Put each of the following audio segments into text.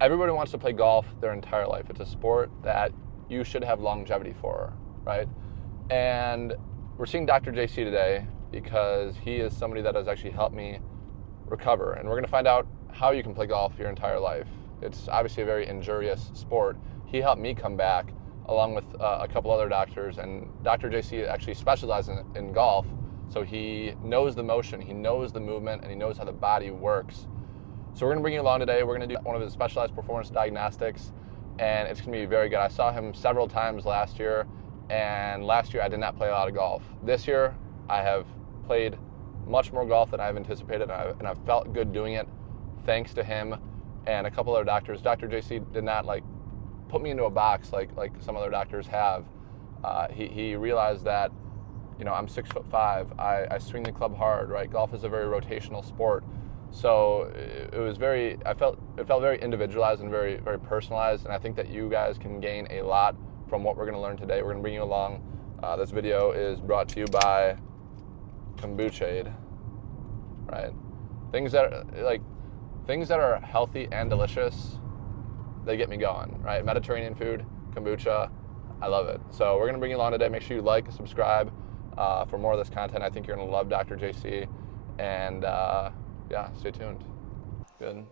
everybody wants to play golf their entire life. It's a sport that you should have longevity for, right? And we're seeing Dr. JC today because he is somebody that has actually helped me recover. And we're going to find out how you can play golf your entire life. It's obviously a very injurious sport. He helped me come back along with a couple other doctors. And Dr. JC actually specializes in golf. So he knows the motion, he knows the movement, and he knows how the body works. So we're going to bring you along today. We're going to do one of his specialized performance diagnostics, and it's going to be very good. I saw him several times last year, and last year I did not play a lot of golf. This year I have played much more golf than I've anticipated, and I've felt good doing it thanks to him and a couple other doctors. Dr. JC did not put me into a box like some other doctors have. He realized that, I'm 6'5". I swing the club hard, right? Golf is a very rotational sport. So it felt very individualized and very, very personalized. And I think that you guys can gain a lot from what we're going to learn today. We're going to bring you along. This video is brought to you by Kombucha, right? Things that are healthy and delicious, they get me going, right? Mediterranean food, kombucha, I love it. So we're going to bring you along today. Make sure you like, subscribe for more of this content. I think you're going to love Dr. JC. And yeah, stay tuned. Good.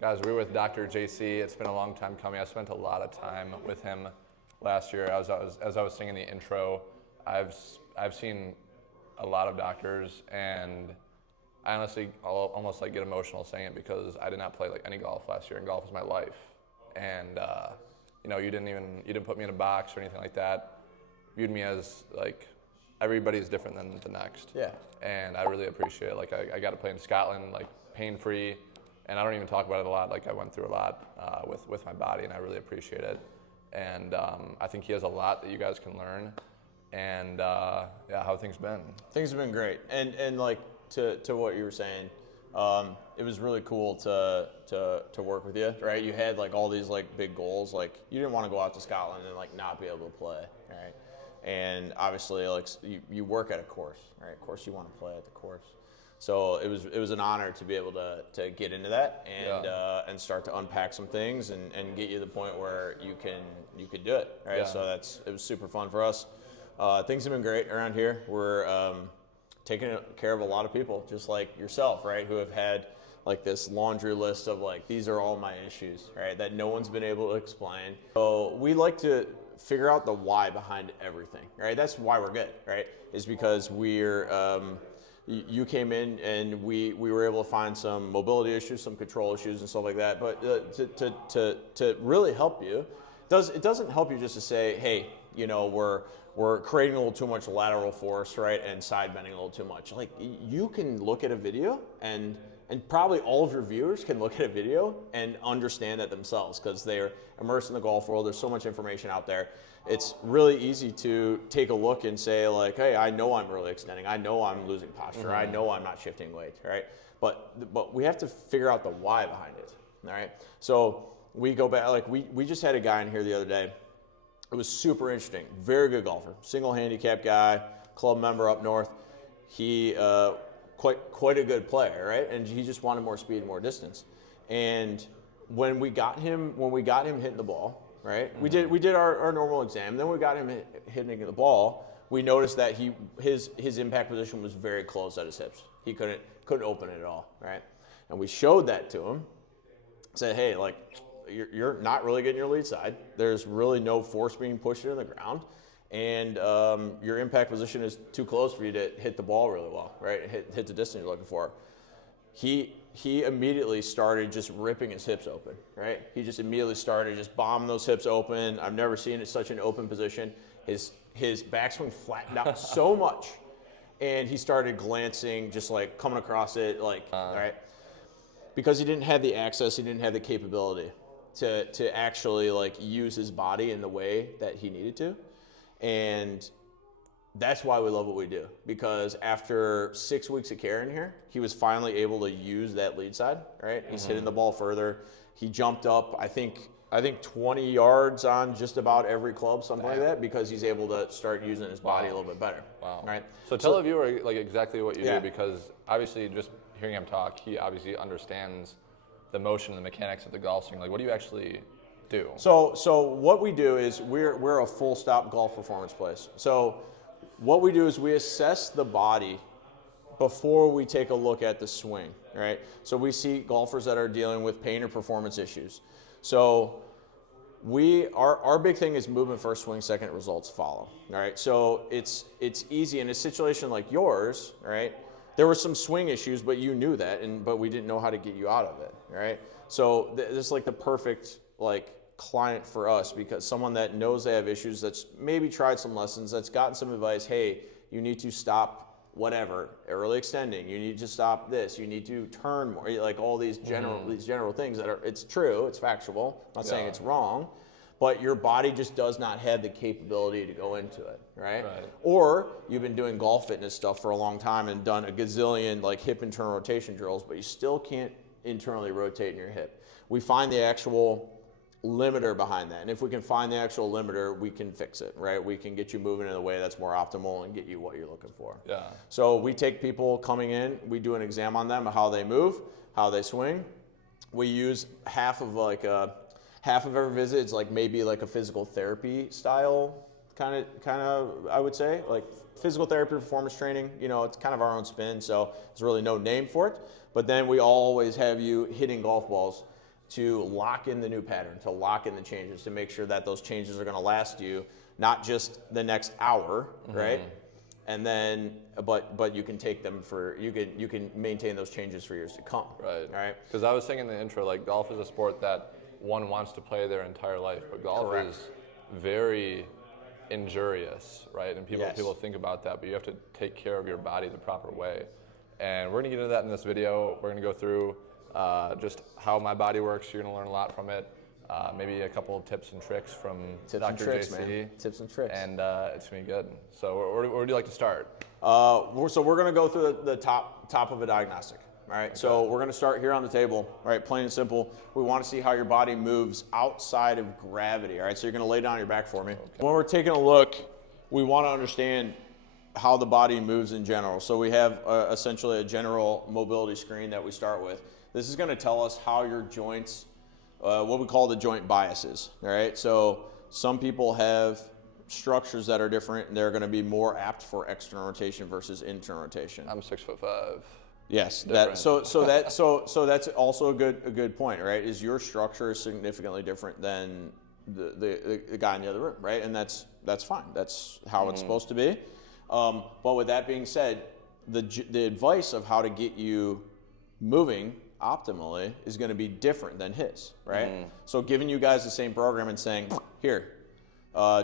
Guys, we're with Dr. JC. It's been a long time coming. I spent a lot of time with him last year. As I was singing the intro, I've seen a lot of doctors, and I honestly almost get emotional saying it because I did not play any golf last year, and golf was my life. And you didn't put me in a box or anything like that. Viewed me as everybody's different than the next. Yeah. And I really appreciate it. I got to play in Scotland, pain-free, and I don't even talk about it a lot. I went through a lot with my body, and I really appreciate it. And I think he has a lot that you guys can learn. And yeah, how have things been? Things have been great. And to what you were saying, it was really cool to work with you, right? You had all these big goals. You didn't want to go out to Scotland and not be able to play, right? And obviously, you work at a course, right? Of course, you want to play at the course. So it was an honor to be able to get into that and start to unpack some things and get you to the point where you could do it, right? Yeah. So it was super fun for us. Things have been great around here. We're taking care of a lot of people, just like yourself, right? Who have had this laundry list of these are all my issues, right? That no one's been able to explain. So we like to figure out the why behind everything, right? That's why we're good, right? Is because you came in and we were able to find some mobility issues, some control issues and stuff like that. But to really help you, it doesn't help you just to say, hey, we're creating a little too much lateral force, right? And side bending a little too much. You can look at a video and probably all of your viewers can look at a video and understand that themselves because they're immersed in the golf world. There's so much information out there. It's really easy to take a look and say hey, I know I'm really extending. I know I'm losing posture. Mm-hmm. I know I'm not shifting weight, right? But we have to figure out the why behind it, all right? So we go back, we just had a guy in here the other day. It was super interesting. Very good golfer, single handicap guy, club member up north. He quite a good player, right? And he just wanted more speed and more distance. And when we got him hitting the ball, right? Mm-hmm. We did our normal exam. Then we got him hitting the ball. We noticed that his impact position was very close at his hips. He couldn't open it at all, right? And we showed that to him. Said, hey, you're not really getting your lead side. There's really no force being pushed into the ground. And your impact position is too close for you to hit the ball really well, right? Hit the distance you're looking for. He immediately started just ripping his hips open, right? He just immediately started just bombing those hips open. I've never seen it such an open position. His backswing flattened out so much, and he started glancing, just coming across it, right? Because he didn't have the access, he didn't have the capability to actually use his body in the way that he needed to. And that's why we love what we do, because after 6 weeks of care in here, he was finally able to use that lead side, right? He's mm-hmm. hitting the ball further. He jumped up, I think 20 yards on just about every club, something like that, because he's able to start using his body a little bit better. Wow. Right? So tell the viewer exactly what you do, because obviously just hearing him talk, he obviously understands the motion and the mechanics of the golf swing, like what do you actually do? So what we do is we're a full stop golf performance place. So what we do is we assess the body before we take a look at the swing, right? So we see golfers that are dealing with pain or performance issues. So our big thing is movement first, swing second, results follow. All right. So it's easy in a situation like yours, right? There were some swing issues, but you knew that, but we didn't know how to get you out of it, right? So this is like the perfect client for us, because someone that knows they have issues, that's maybe tried some lessons, that's gotten some advice. Hey, you need to stop whatever, early extending. You need to stop this. You need to turn more. Like all these general things that are. It's true. It's factual. I'm not saying it's wrong, but your body just does not have the capability to go into it, right? Or you've been doing golf fitness stuff for a long time and done a gazillion hip internal rotation drills, but you still can't internally rotate in your hip. We find the actual limiter behind that, and if we can find the actual limiter, we can fix it, right? We can get you moving in a way that's more optimal and get you what you're looking for. Yeah. So we take people coming in, we do an exam on them, how they move, how they swing. We use half of every visit. It's maybe a physical therapy style kind of I would say, like physical therapy, performance training. It's kind of our own spin, so there's really no name for it. But then we always have you hitting golf balls to lock in the new pattern, to lock in the changes, to make sure that those changes are going to last you not just the next hour, right? And then, but you can take them for, you can maintain those changes for years to come. Right. Because I was saying in the intro, golf is a sport that one wants to play their entire life, but golf is very injurious, right? And people think about that, but you have to take care of your body the proper way. And we're going to get into that in this video. We're going to go through just how my body works. You're going to learn a lot from it. Maybe a couple of tips and tricks from Dr. JC. Man. Tips and tricks. And it's going to be good. So where would you like to start? So we're going to go through the top of a diagnostic. All right. Okay. So we're going to start here on the table. All right. Plain and simple. We want to see how your body moves outside of gravity. All right. So you're going to lay down on your back for me. Okay. When we're taking a look, we want to understand how the body moves in general. So we have essentially a general mobility screen that we start with. This is going to tell us how your joints, what we call the joint biases. All right. So some people have structures that are different, and they're going to be more apt for external rotation versus internal rotation. I'm 6'5". Yes. So that's also a good point, right? Is your structure is significantly different than the guy in the other room, right? And that's fine. That's how it's supposed to be. But with that being said, the advice of how to get you moving optimally is going to be different than his, right? So giving you guys the same program and saying, here,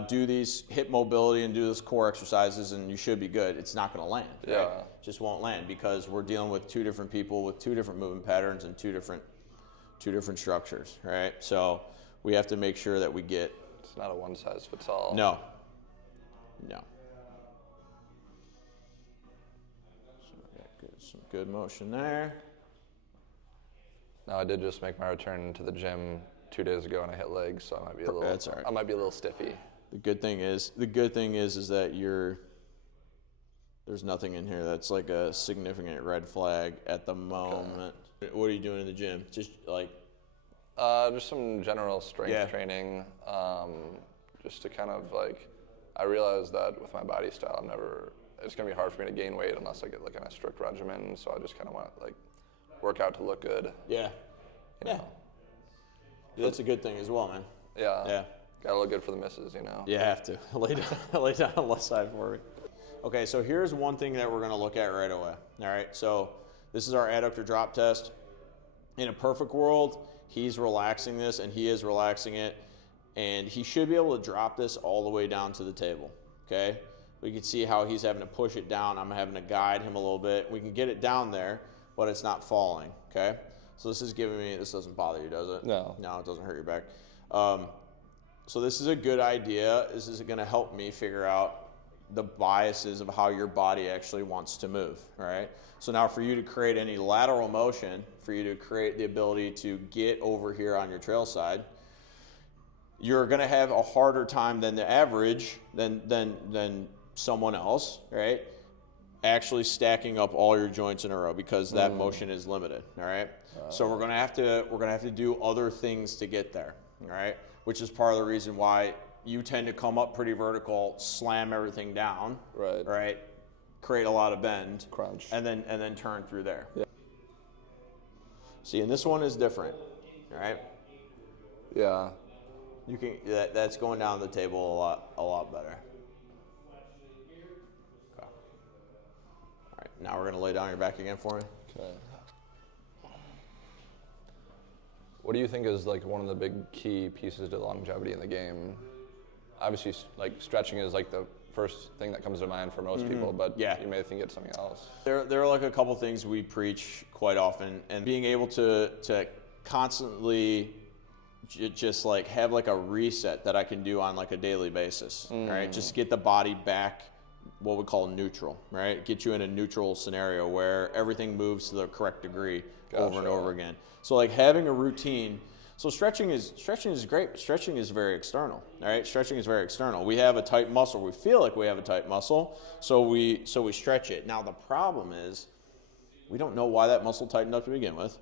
do these hip mobility and do these core exercises and you should be good. It's not going to land, right? Just won't land, because we're dealing with two different people with two different movement patterns and two different structures, right? So we have to make sure that we get. It's not a one size fits all. No. Some good motion there. Now I did just make my return to the gym 2 days ago and I hit legs, so I might be a little. That's all right. I might be a little stiffy. The good thing is that there's nothing in here that's like a significant red flag at the moment. Okay. What are you doing in the gym? Just some general strength training, just to kind of I realized that with my body style, it's gonna be hard for me to gain weight unless I get in a strict regimen. So I just kind of want to work out to look good. Yeah. That's a good thing as well, man. Yeah. Gotta look good for the misses, You have to. lay down on the left side for me. Okay, so here's one thing that we're going to look at right away. All right, so this is our adductor drop test. In a perfect world, he's relaxing this and he is relaxing it, and he should be able to drop this all the way down to the table, okay? We can see how he's having to push it down. I'm having to guide him a little bit. We can get it down there, but it's not falling, okay? So this doesn't bother you, does it? No. No, it doesn't hurt your back. So this is a good idea. This is going to help me figure out the biases of how your body actually wants to move, all right? So now for you to create any lateral motion, for you to create the ability to get over here on your trail side, you're going to have a harder time than the average, than someone else, right? actually stacking up all your joints in a row because that motion is limited. All right. So we're gonna have to do other things to get there. All right. Which is part of the reason why you tend to come up pretty vertical, slam everything down. Right. Right. Create a lot of bend. Crunch. And then turn through there. Yeah. See, and this one is different. All right. Yeah. You can that's going down the table a lot better. Okay. All right, now we're gonna lay down your back again for me. Okay. What do you think is like one of the big key pieces to longevity in the game? Obviously, like stretching is like the first thing that comes to mind for most people, but Yeah. you may think it's something else. There are like a couple things we preach quite often, and being able to constantly just like have like a reset that I can do on like a daily basis, right? Just get the body back what we call neutral, right? Get you in a neutral scenario where everything moves to the correct degree over and over again. So like having a routine. So stretching is great, but stretching is very external, all right? Stretching is very external. We have a tight muscle. We feel like we have a tight muscle, so we stretch it. Now the problem is we don't know why that muscle tightened up to begin with.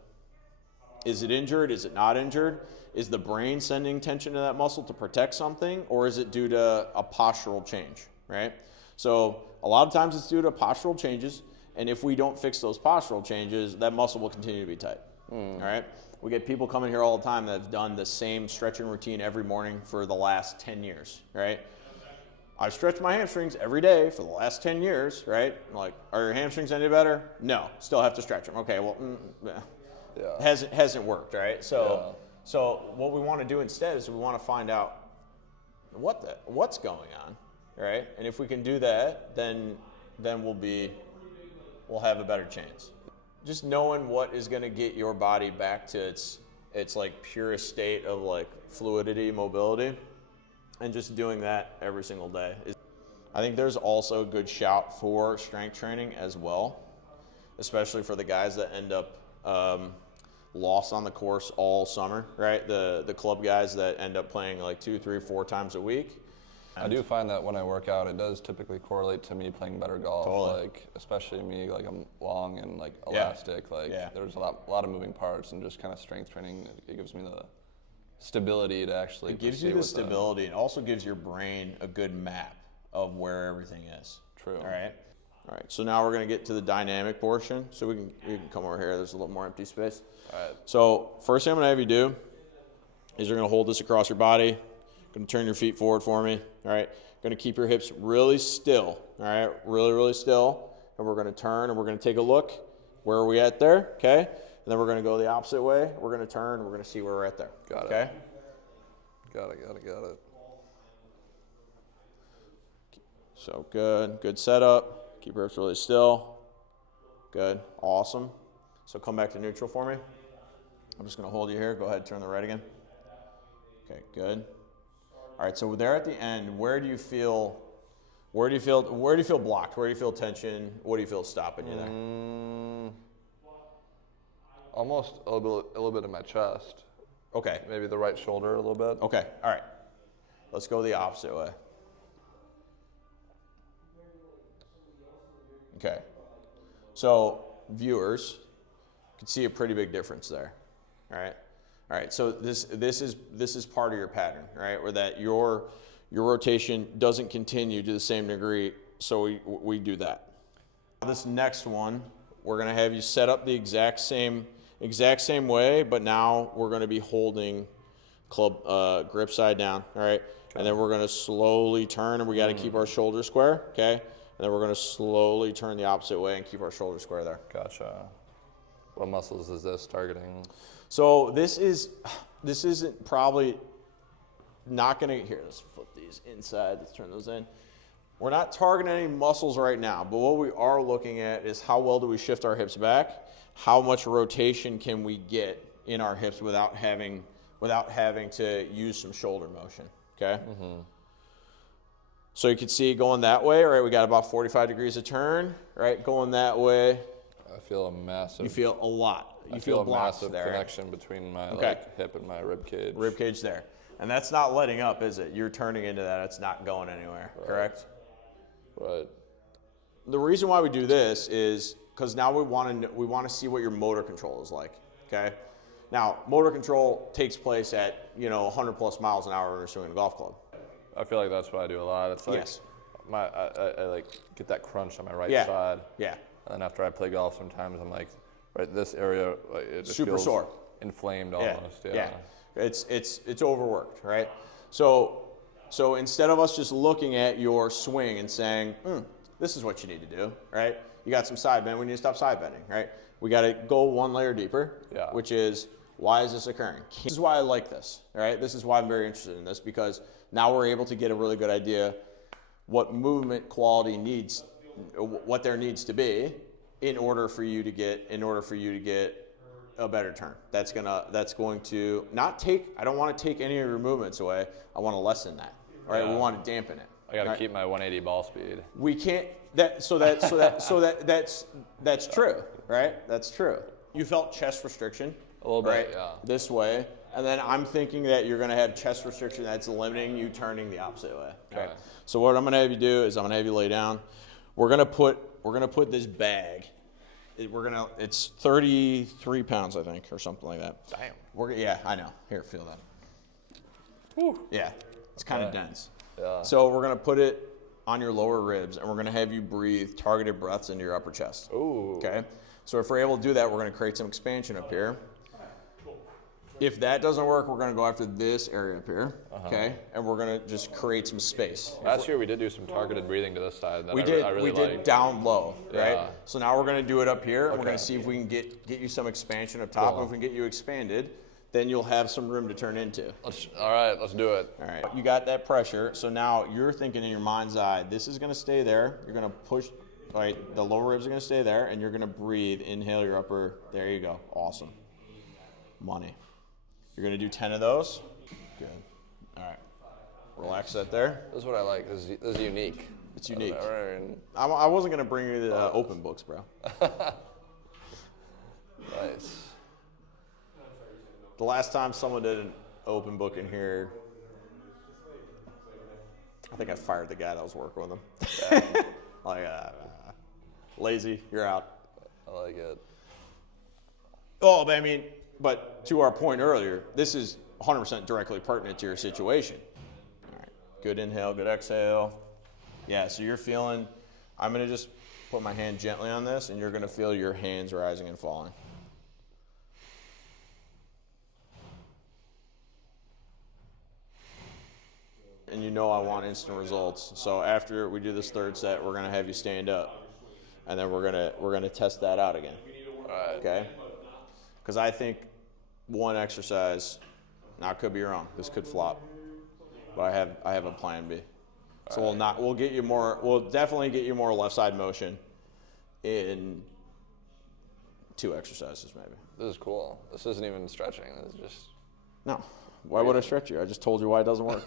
Is it injured? Is it not injured? Is the brain sending tension to that muscle to protect something, or is it due to a postural change, right? So a lot of times it's due to postural changes, and if we don't fix those postural changes, that muscle will continue to be tight, all right? We get people coming here all the time that have done the same stretching routine every morning for the last 10 years, right? I've stretched my hamstrings every day for the last 10 years, right? Like, are your hamstrings any better? No, still have to stretch them. Okay, well, hasn't worked, right? So what we want to do instead is we want to find out what's going on, right? And if we can do that, then we'll have a better chance. Just knowing what is going to get your body back to its like purest state of like fluidity, mobility, and just doing that every single day. I think there's also a good shout for strength training as well, especially for the guys that end up lost on the course all summer, right? The club guys that end up playing like 2, 3, 4 times a week. I do find that when I work out, it does typically correlate to me playing better golf. Totally. Like, especially me, like I'm long and like elastic. Like, there's a lot of moving parts, and just kind of strength training. It gives me the stability to actually. It gives you the stability. It also gives your brain a good map of where everything is. True. All right. So now we're going to get to the dynamic portion. So we can come over here. There's a little more empty space. All right. So first thing I'm going to have you do is you're going to hold this across your body. Going to turn your feet forward for me. All right. Going to keep your hips really still. All right. Really, really still. And we're going to turn and we're going to take a look. Where are we at there? Okay. And then we're going to go the opposite way. We're going to turn and we're going to see where we're at there. Got it. Okay. Got it. So good setup. Keep your hips really still. Good, awesome. So come back to neutral for me. I'm just gonna hold you here. Go ahead, turn the right again. Okay, good. All right, so there at the end, where do you feel blocked? Where do you feel tension? What do you feel stopping you there? Almost a little bit in my chest. Okay. Maybe the right shoulder a little bit. Okay, all right. Let's go the opposite way. Okay. So viewers can see a pretty big difference there. All right. So this is part of your pattern, right? Where that your rotation doesn't continue to the same degree. So we do that. This next one, we're gonna have you set up the exact same way, but now we're gonna be holding club grip side down. All right. Okay. And then we're gonna slowly turn, and we got to keep our shoulders square. Okay. And then we're going to slowly turn the opposite way and keep our shoulders square there. Gotcha. What muscles is this targeting? So this isn't probably not going to, here, let's flip these inside, let's turn those in. We're not targeting any muscles right now, but what we are looking at is how well do we shift our hips back? How much rotation can we get in our hips without having to use some shoulder motion, okay? Mm-hmm. So you can see going that way, right? We got about 45 degrees of turn, right? Going that way. I feel a massive. You feel a lot. You feel a massive connection between my hip and my rib cage. Rib cage there, and that's not letting up, is it? You're turning into that. It's not going anywhere. Right. Correct. Right. the reason why we do this is because now we want to see what your motor control is like. Okay. Now, motor control takes place at 100 plus miles an hour when you're swinging a golf club. I feel like that's what I do a lot. It's like Yes. I like get that crunch on my right Yeah. side. Yeah. And then after I play golf, sometimes I'm like, right, this area, like, it just Super feels sore, inflamed almost. Yeah. It's overworked, right? So instead of us just looking at your swing and saying, this is what you need to do, right? You got some side bend. We need to stop side bending, right? We got to go one layer deeper, which is, why is this occurring? This is why I like this, right? This is why I'm very interested in this, because now we're able to get a really good idea what movement quality needs, what there needs to be in order for you to get a better turn. That's going to not take. I don't want to take any of your movements away. I want to lessen that. All right, we want to dampen it. I got to keep my 180 ball speed. We can't. That's true, right? That's true. You felt chest restriction. A little bit, right? yeah. This way, and then I'm thinking that you're going to have chest restriction that's limiting you turning the opposite way. Okay. So what I'm going to have you do is I'm going to have you lay down. We're going to put this bag. It's 33 pounds, I think, or something like that. Damn. Yeah, I know. Here, feel that. Whew. Yeah, it's kind of dense. Yeah. So we're going to put it on your lower ribs, and we're going to have you breathe targeted breaths into your upper chest. Ooh. Okay. So if we're able to do that, we're going to create some expansion up here. If that doesn't work, we're going to go after this area up here, okay? And we're going to just create some space. Last year we did do some targeted breathing to this side. That We really did liked. down low, right? Yeah. So now we're going to do it up here, and we're going to see if we can get you some expansion up top. Cool. And if we can get you expanded, then you'll have some room to turn into. All right, let's do it. All right, you got that pressure. So now you're thinking in your mind's eye, this is going to stay there. You're going to push, right? The lower ribs are going to stay there, and you're going to breathe. Inhale your upper. There you go. Awesome. Money. You're going to do 10 of those. Good. All right. Relax that there. This is what I like. This is unique. It's unique. And I wasn't going to bring you the open books, bro. nice. The last time someone did an open book in here, I think I fired the guy that was working with them. Yeah. Like, lazy, you're out. I like it. Oh, but I mean, but to our point earlier, this is 100% directly pertinent to your situation. All right, good inhale, good exhale. Yeah, so you're feeling, I'm going to just put my hand gently on this, and you're going to feel your hands rising and falling. And you know I want instant results. So after we do this third set, we're going to have you stand up. And then we're going to test that out again. All right. Okay? Because I think one exercise, now I could be wrong. This could flop. But I have a plan B. So we'll definitely get you more left side motion in 2 exercises maybe. This is cool. This isn't even stretching. This is just. No. Why would I stretch you? I just told you why it doesn't work.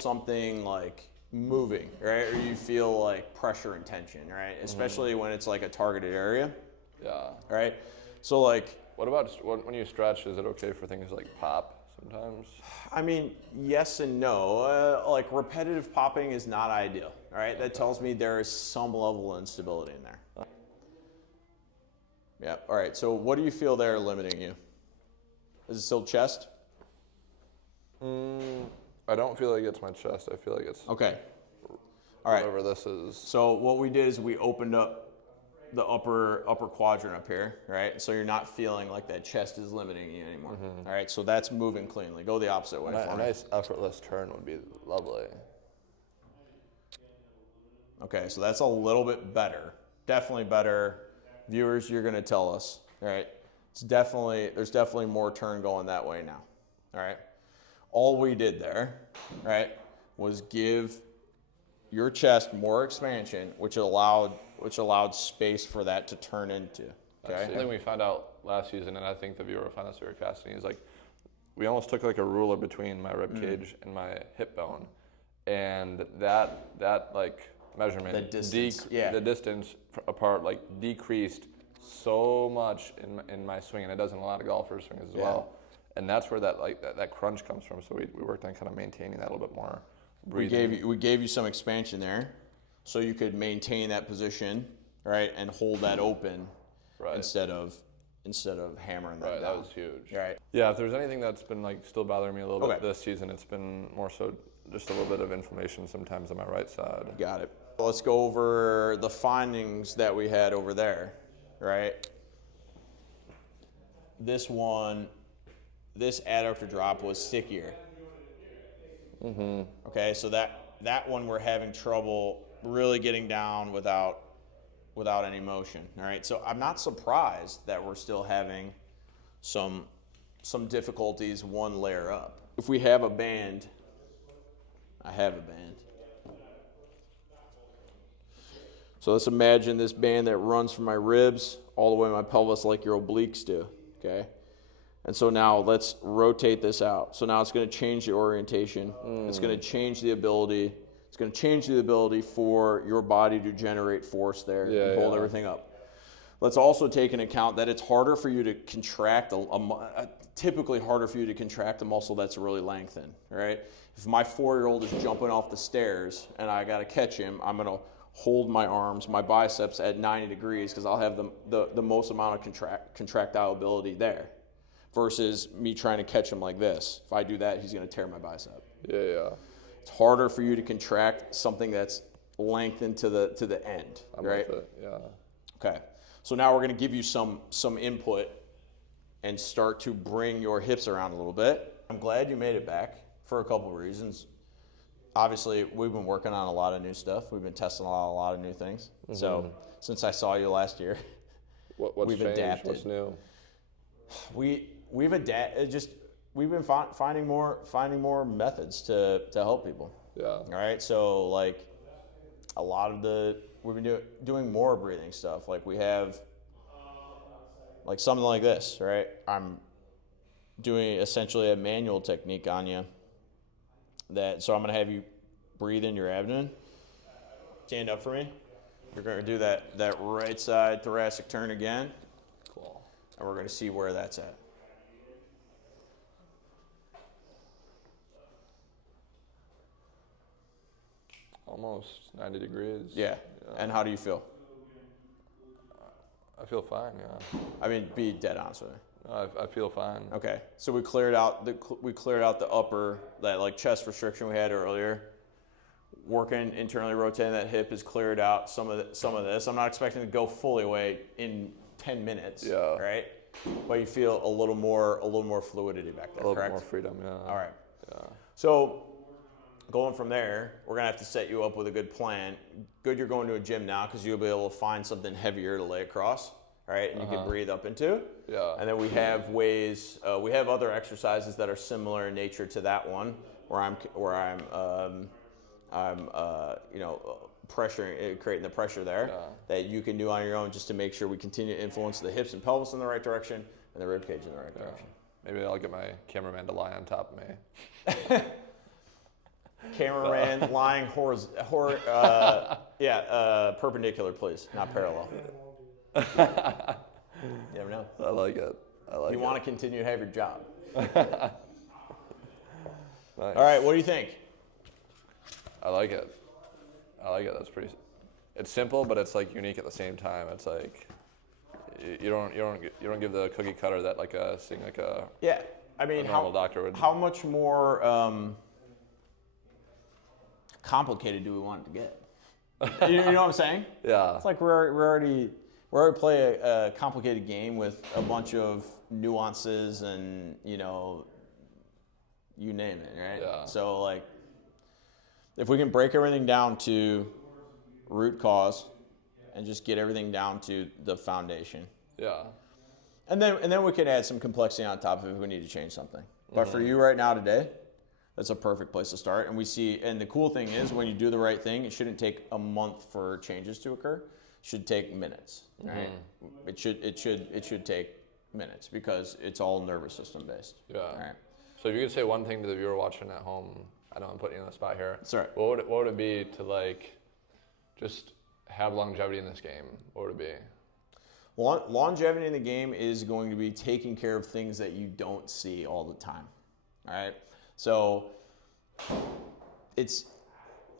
Something like moving, right? Or you feel like pressure and tension, right? Especially when it's like a targeted area. Yeah. Right? So like. What about when you stretch? Is it okay for things like pop sometimes? I mean, yes and no. Like repetitive popping is not ideal, right? That tells me there is some level of instability in there. Yeah. All right. So what do you feel there limiting you? Is it still chest? I don't feel like it's my chest. I feel like it's Okay. All right. whatever this is. So what we did is we opened up the upper quadrant up here, right? So you're not feeling like that chest is limiting you anymore. All right. So that's moving cleanly. Go the opposite way. A nice effortless turn would be lovely. Okay. So that's a little bit better. Definitely better. Viewers, you're going to tell us, all right? There's definitely more turn going that way now. All right. All we did there, right, was give your chest more expansion, which allowed space for that to turn into. Okay. Something we found out last season, and I think the viewer found this very fascinating, is like we almost took like a ruler between my rib cage and my hip bone, and that like measurement, the distance apart, like decreased so much in my swing, and it does in a lot of golfers' swings as well. And that's where that crunch comes from. So we worked on kind of maintaining that a little bit more. Breathing. We gave you some expansion there. so you could maintain that position, right, and hold that open, Right. instead of hammering that Right, down. that was huge. Right. Yeah, if there's anything that's been like still bothering me a little Okay. bit this season, it's been more so just a little bit of inflammation sometimes on my right side. Got it. Let's go over the findings that we had over there, right? This adductor drop was stickier. Okay, so that one we're having trouble really getting down without any motion. All right, so I'm not surprised that we're still having some difficulties one layer up. If we have a band, I have a band. So let's imagine this band that runs from my ribs all the way to my pelvis like your obliques do, okay? And so now let's rotate this out. So now it's going to change the orientation. It's going to change the ability. It's going to change the ability for your body to generate force there and hold everything up. Let's also take into account that it's harder for you to contract, typically harder for you to contract a muscle that's really lengthened, right? If my 4-year-old is jumping off the stairs and I got to catch him, I'm going to hold my arms, my biceps at 90 degrees because I'll have the most amount of contractile ability there versus me trying to catch him like this. If I do that, he's going to tear my bicep. Yeah. It's harder for you to contract something that's lengthened to the end, right? With it. Yeah. Okay. So now we're going to give you some input and start to bring your hips around a little bit. I'm glad you made it back for a couple of reasons. Obviously, we've been working on a lot of new stuff. We've been testing a lot of new things. So since I saw you last year, What's we've changed? adapted. What's new? We've adapted. We've been finding more methods to help people. Yeah. All right. So like we've been doing more breathing stuff. Like we have like something like this, right? I'm doing essentially a manual technique on you. So I'm going to have you breathe in your abdomen. Stand up for me. You're going to do that right side thoracic turn again. Cool. And we're going to see where that's at. Almost 90 degrees. Yeah. And how do you feel? I feel fine, yeah. I mean, be dead honest with me. I feel fine. Okay. So we cleared out the upper, that like chest restriction we had earlier. Working internally, rotating that hip has cleared out some of this. I'm not expecting to go fully away in 10 minutes. Yeah. Right. But you feel a little more fluidity back there. A little correct? bit more freedom, yeah. All right. Yeah. So going from there, we're gonna have to set you up with a good plan. Good, you're going to a gym now because you'll be able to find something heavier to lay across. All right, and you can breathe up into. Yeah. And then we have ways. We have other exercises that are similar in nature to that one, where I'm pressuring, creating the pressure there that you can do on your own, just to make sure we continue to influence the hips and pelvis in the right direction and the rib cage in the right direction. Maybe I'll get my cameraman to lie on top of me. Cameraman lying perpendicular, please, not parallel. You never know. I like it. You want to continue to have your job. Nice. All right, what do you think? I like it. That's pretty. It's simple, but it's like unique at the same time. It's like you don't give the cookie cutter that like a Yeah. I mean, normal doctor would. How much more complicated do we want it to get? You know what I'm saying? Yeah. It's like we already play a complicated game with a bunch of nuances and you name it, right? Yeah. So like, if we can break everything down to root cause and just get everything down to the foundation. Yeah. And then we could add some complexity on top of it if we need to change something. But for you right now today, that's a perfect place to start. And the cool thing is, when you do the right thing, it shouldn't take a month for changes to occur. It should take minutes, right? It should take minutes because it's all nervous system based. Yeah. All right. So if you could say one thing to the viewer watching at home, I know I'm putting you on the spot here. That's all right. What would it be to like just have longevity in this game? What would it be? Longevity in the game is going to be taking care of things that you don't see all the time. All right. So it's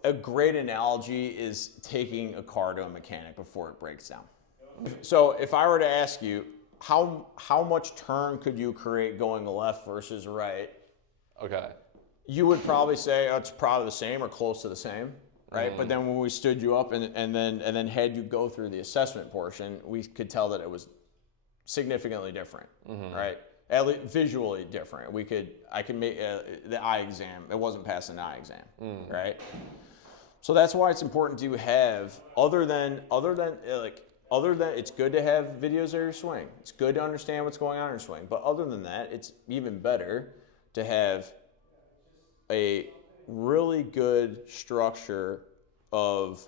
a great analogy is taking a car to a mechanic before it breaks down. So if I were to ask you, how much turn could you create going left versus right? Okay. You would probably say, oh, it's probably the same or close to the same, right? But then when we stood you up and then had you go through the assessment portion, we could tell that it was significantly different, right? At least visually different. I can make the eye exam. It wasn't passing the eye exam, right? So that's why it's important to have other than it's good to have videos of your swing. It's good to understand what's going on in your swing. But other than that, it's even better to have a really good structure of,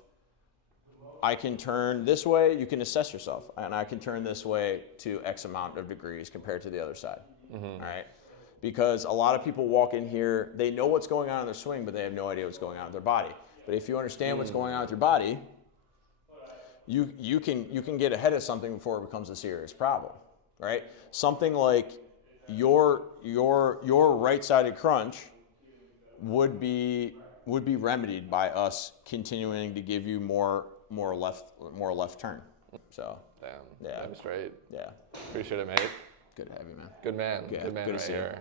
I can turn this way, you can assess yourself, and I can turn this way to X amount of degrees compared to the other side, all right? Because a lot of people walk in here, they know what's going on in their swing, but they have no idea what's going on with their body. But if you understand what's going on with your body, you can get ahead of something before it becomes a serious problem, right? Something like your right-sided crunch would be remedied by us continuing to give you more left turn. So Damn. yeah, Damn straight. yeah. Appreciate it, mate. Good to have you, man. Good man. Yeah, Good man good to right see you. here.